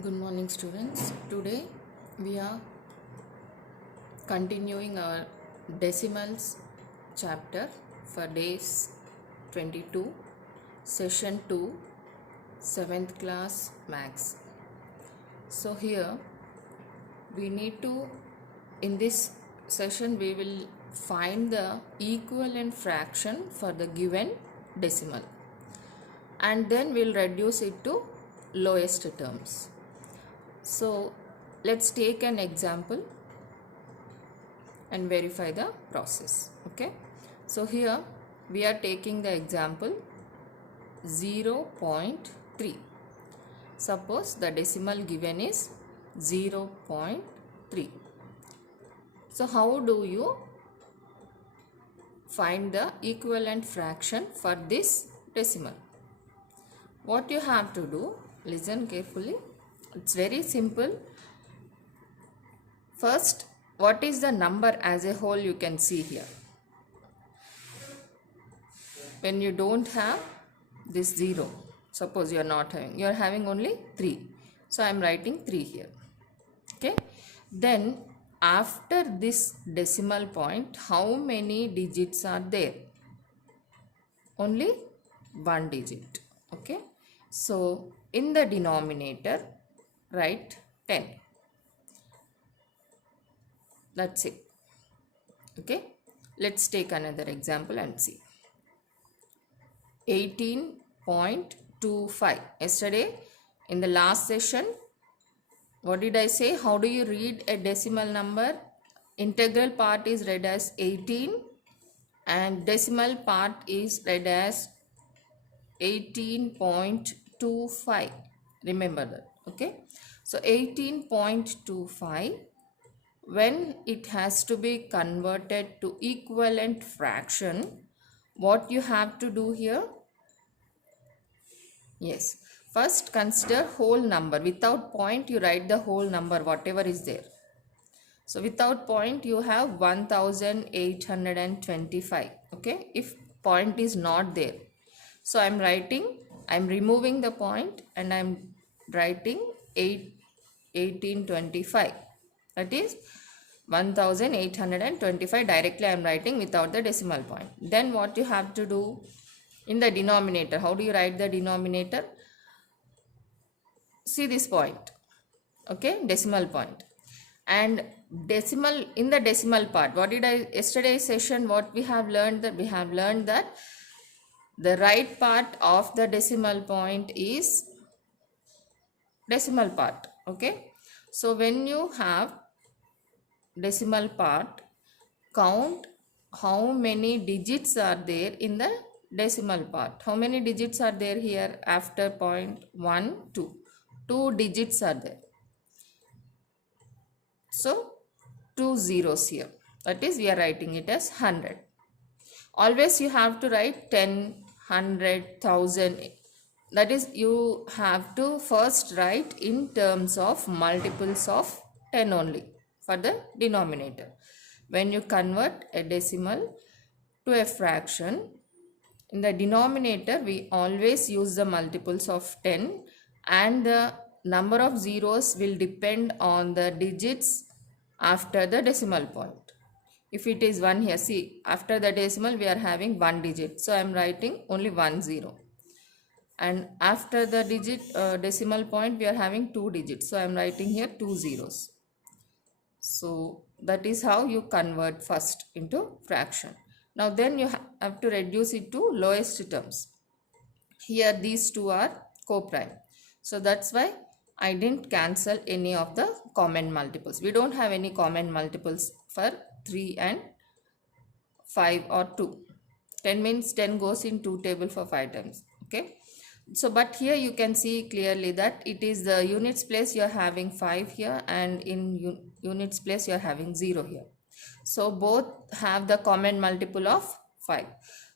Good morning, students. Today we are continuing our decimals chapter for days 22, session 2, 7th class max. So, here we need to, in this session, we will find the equivalent fraction for the given decimal and then we'll reduce it to lowest terms. So, let's take an example and verify the process. Okay, so here we are taking the example 0.3. Suppose the decimal given is 0.3. So how do you find the equivalent fraction for this decimal? What you have to do, listen carefully, it's very simple. First, what is the number as a whole you can see here. When you don't have this 0, suppose you are not having, you are having only 3. So I am writing 3 here. Okay. Then after this decimal point, how many digits are there? Only 1 digit. Okay. So in the denominator, write 10. That's it. Okay. Let's take another example and see. 18.25. Yesterday in the last session, what did I say? How do you read a decimal number? Integral part is read as 18 and decimal part is read as 18.25. Remember that. Okay. So 18.25, when it has to be converted to equivalent fraction, what you have to do here? Yes, first consider whole number. Without point you write the whole number whatever is there. So without point you have 1825. Okay, if point is not there, so I'm removing the point and I'm writing 1825. That is 1825 directly I am writing without the decimal point. Then what you have to do in the denominator? How do you write the denominator? See this point. Okay, decimal point. And decimal, in the decimal part, what did I, yesterday's session, what we have learned, that we have learned that the right part of the decimal point is decimal part. Okay, so when you have decimal part, count how many digits are there in the decimal part. How many digits are there here after point 1, 2? 2 digits are there. So 2 zeros here. That is, we are writing it as 100. Always you have to write 10, 100, 1000. That is, you have to first write in terms of multiples of 10 only for the denominator. When you convert a decimal to a fraction, in the denominator we always use the multiples of 10 and the number of zeros will depend on the digits after the decimal point. If it is 1 here, see, after the decimal we are having 1 digit. So I am writing only 1 0. And after the decimal point we are having 2 digits. So I am writing here 2 zeros. So that is how you convert first into fraction. Now then you have to reduce it to lowest terms. Here these two are co-prime. So that's why I didn't cancel any of the common multiples. We don't have any common multiples for 3 and 5 or 2. 10 means 10 goes in 2 table for 5 times. Okay. So but here you can see clearly that it is the units place you are having 5 here and in units place you are having 0 here. So both have the common multiple of 5.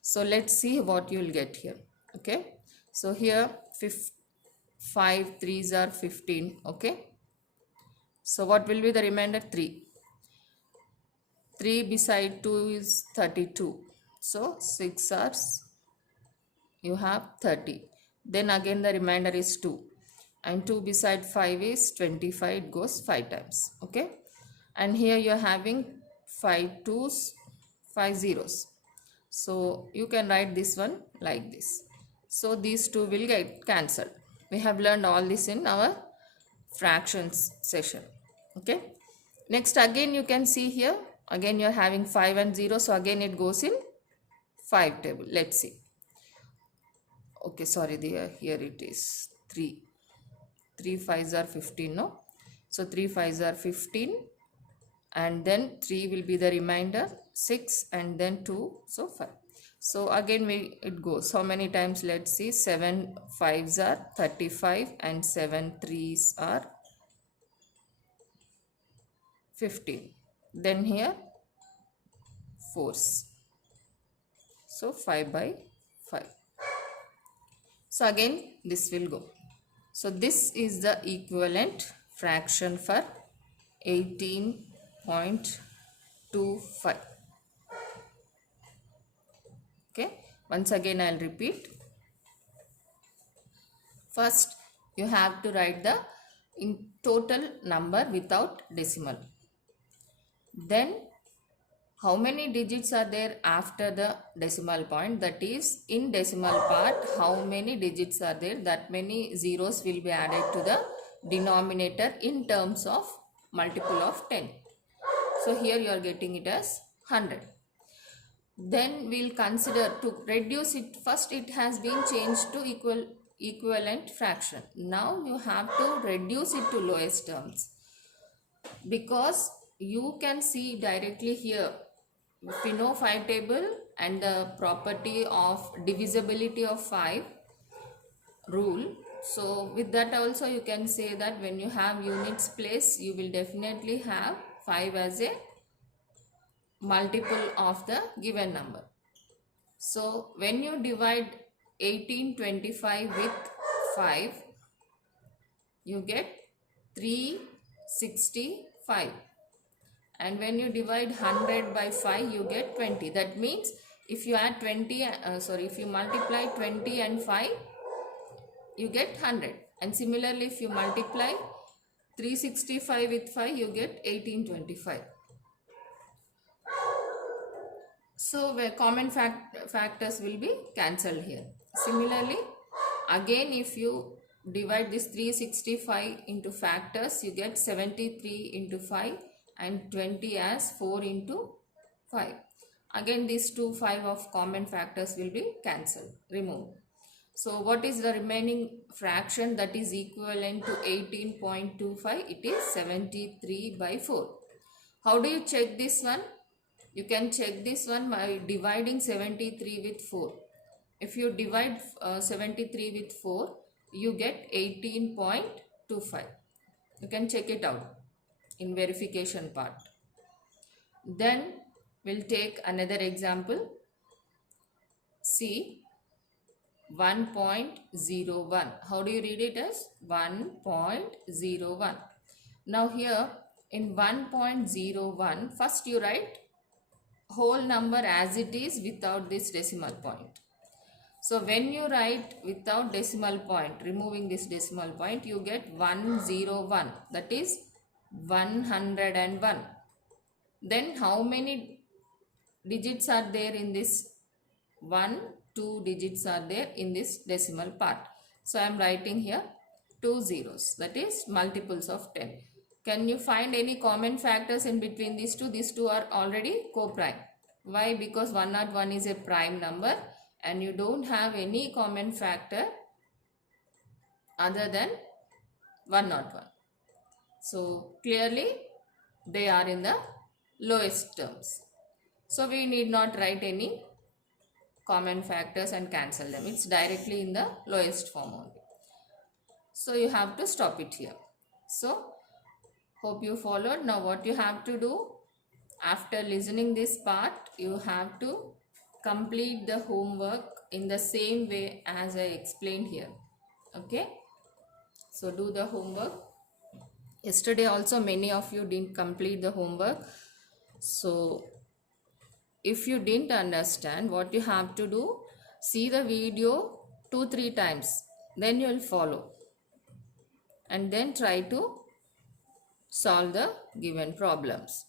So let's see what you will get here. Okay. So here 5 3s are 15. Okay. So what will be the remainder? 3. 3 beside 2 is 32. So 6 hours you have 30. Then again the remainder is 2. and 2 beside 5 is 25, it goes 5 times. Okay, and here you are having 5 2s, 5 zeros, so you can write this one like this. So these two will get cancelled. We have learned all this in our fractions session. Okay, next again you can see here, again you are having 5 and 0, so again it goes in 5 table. Let's see. Okay, sorry, here it is 3. 3 5s are 15, no? So 3 5s are 15, and then 3 will be the remainder, 6, and then 2, so 5. So again it goes how many times? Let's see. 7 5s are 35 and 7 3s are 15. Then here 4s, so 5 by 5. So again this will go. So this is the equivalent fraction for 18.25. Okay, once again I'll repeat. First you have to write the in total number without decimal. Then how many digits are there after the decimal point, that is in decimal part how many digits are there, that many zeros will be added to the denominator in terms of multiple of 10. So here you are getting it as 100. Then we'll consider to reduce it. First it has been changed to equivalent fraction. Now you have to reduce it to lowest terms, because you can see directly here, if we know 5 table and the property of divisibility of 5 rule, so with that also you can say that when you have units place, you will definitely have 5 as a multiple of the given number. So when you divide 1825 with 5, you get 365. And when you divide 100 by 5, you get 20. That means if you add 20, if you multiply 20 and 5, you get 100. And similarly, if you multiply 365 with 5, you get 1825. So where common factors will be cancelled here. Similarly, again if you divide this 365 into factors, you get 73 into 5 and 20 as 4 into 5. Again these two 5 of common factors will be cancelled, removed. So what is the remaining fraction that is equivalent to 18.25? It is 73 by 4. How do you check this one? You can check this one by dividing 73 with 4. If you divide 73 with 4, you get 18.25. You can check it out in verification part. Then we'll take another example. See 1.01. How do you read it as? 1.01. Now here in 1.01, first you write whole number as it is without this decimal point. So when you write without decimal point, removing this decimal point, you get 101, that is 101. Then how many digits are there in this? 1, 2 digits are there in this decimal part. So I am writing here 2 zeros, that is multiples of 10. Can you find any common factors in between these two? These two are already co-prime. Why? Because 101 is a prime number and you don't have any common factor other than 101. So clearly they are in the lowest terms. So we need not write any common factors and cancel them. It's directly in the lowest form only. So you have to stop it here. So hope you followed. Now what you have to do after listening this part, you have to complete the homework in the same way as I explained here. Okay, so do the homework. Yesterday also many of you didn't complete the homework. So if you didn't understand, what you have to do, see the video 2-3 times, then you will follow. and then try to solve the given problems.